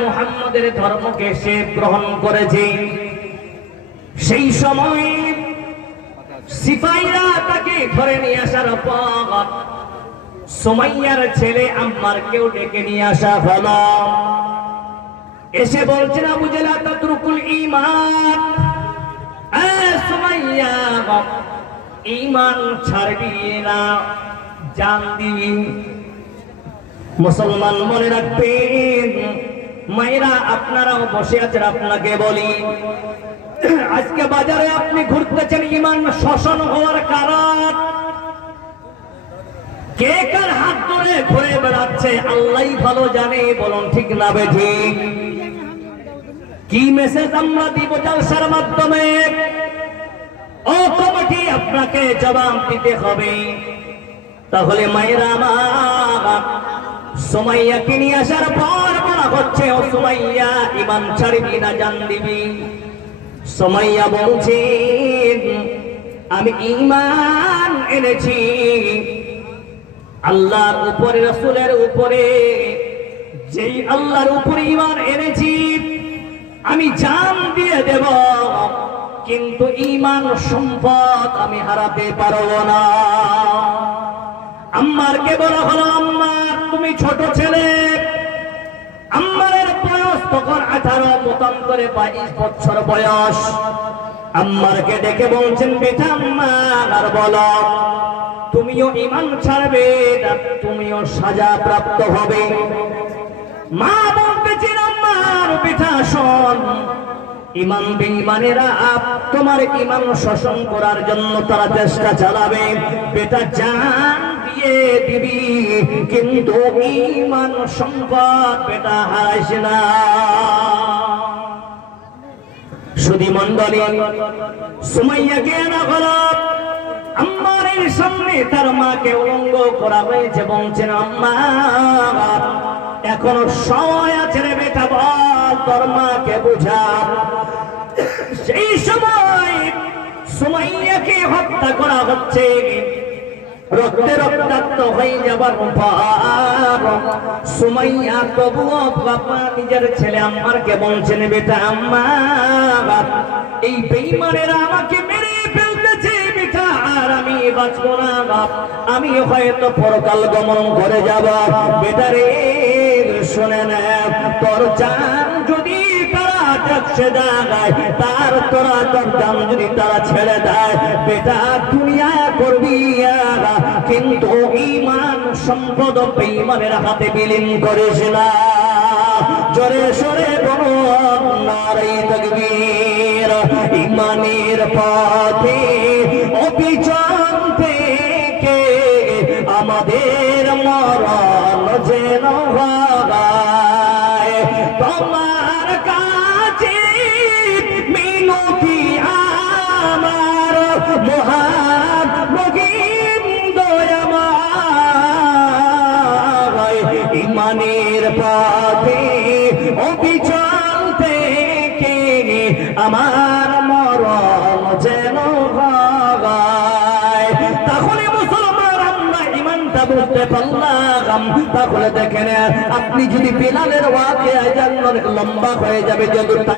মুহাম্মাদের ধর্মকে সে গ্রহণ করেছে। সেই সময় সিপাহীরা তাকে ধরে নিয়ে আসার পর সুমাইয়ার ছেলে আম্মারকেও ডেকে নিয়ে আসা হলো। এসে বলছেন, আবু জেলা তাতরুকুল ঈমান, সুমাইয়া ঈমান ছাড়বি না, জান দিবি। মুসলমান মনে রাখবেন, মায়েরা আপনারাও বসে আছেন, আপনাকে বলি, আজকে বাজারে আপনি ঘুরতেছেন ঈমান শোষণ হওয়ার কারণ। কে কার হাত ধরে ঘুরে বেড়াচ্ছে আল্লাহই ভালো জানে, বলুন ঠিক না বেঠিক? কি মেসেজ আমরা দিব জলসার মাধ্যমে? ও কমিটি, আপনাকে জবাব দিতে হবে। তাহলে মায়েরা আমার, সুমাইয়াকে নিয়ে আসার পর বলা হচ্ছে, ও সুমাইয়া ঈমান ছাড়বি না, জান দিবি? সুমাইয়া বলছেন, আমি ঈমান এনেছি আল্লাহর উপরে, রাসূলের উপরে। যেই আল্লাহর উপরে ঈমান এনেছি আমি জান দিয়ে দেব, কিন্তু ঈমান সম্পদ আমি হারাতে পারবো না। আম্মারকে বলা হলো, আম্মার তুমি ছোট ছেলে। আম্মারের বয়স তখন 18, মতান্তরে 22 বছর বয়স। আম্মারকে ডেকে বলছেন, বেটা আম্মার বলো, তুমিও ঈমান ছাড়বে না, তুমিও সাজা প্রাপ্ত হবে। মা বলতেছেন, আম্মার বেটা শোন, ঈমান বেঈমানেরা তোমার ঈমান শোষণ করার জন্য তারা চেষ্টা চালাবে, বেটা জান দিয়ে দিবি, কিন্তু ঈমান সম্পদ বেটা হারাইস না। সুধী মণ্ডলী, সুমাইয়াকে আনা হলো। আম্মারের সামনে তার মাকে উলঙ্গ করা হয়েছে। বলছেন, আম্মা এখনো সময় আছে রে বেটা, বল তোর মাকে বুঝা। সেই সময় সুমাইয়াকে হত্যা করা হচ্ছে। রক্তে রক্তাক্ত হয়ে যাবার পর সুমাইয়া তবুও বাবা নিজের ছেলে আম্মারকে বলছেন, বেটা আম্মা, এই বেঈমানেরা আমাকে মেরে ফেলতেছে বেটা, আর আমি বাঁচবো না, আমি হয়তো পরকাল গমন করে যাব। বেটা রে শুনে না, তোর জান যদি তারা দেখছে জায়গায়, তার তোরা তোর জান যদি তারা ছেড়ে দেয়, বেটা দুনিয়া করবি, কিন্তু ঈমান সম্পদ বেঈমানের হাতে বিলীন করিস না। জোরে সরে বলো নারে তাকবীর। ঈমানের পথে অবিচল থেকে আমাদের মরণ যেন হয়, তোমার কাছে মিনতি আমার মহান মহিম দয়াময়। ঈমানের পথে অবিচল থেকে আমার মরণ যেন হয়। তাহলে মুসলমান আমরা ঈমানটা বুঝতে পারলাম। তাহলে দেখেন, আপনি যদি বিলালের ওয়াকিয়া জানলে অনেক লম্বা হয়ে যাবে।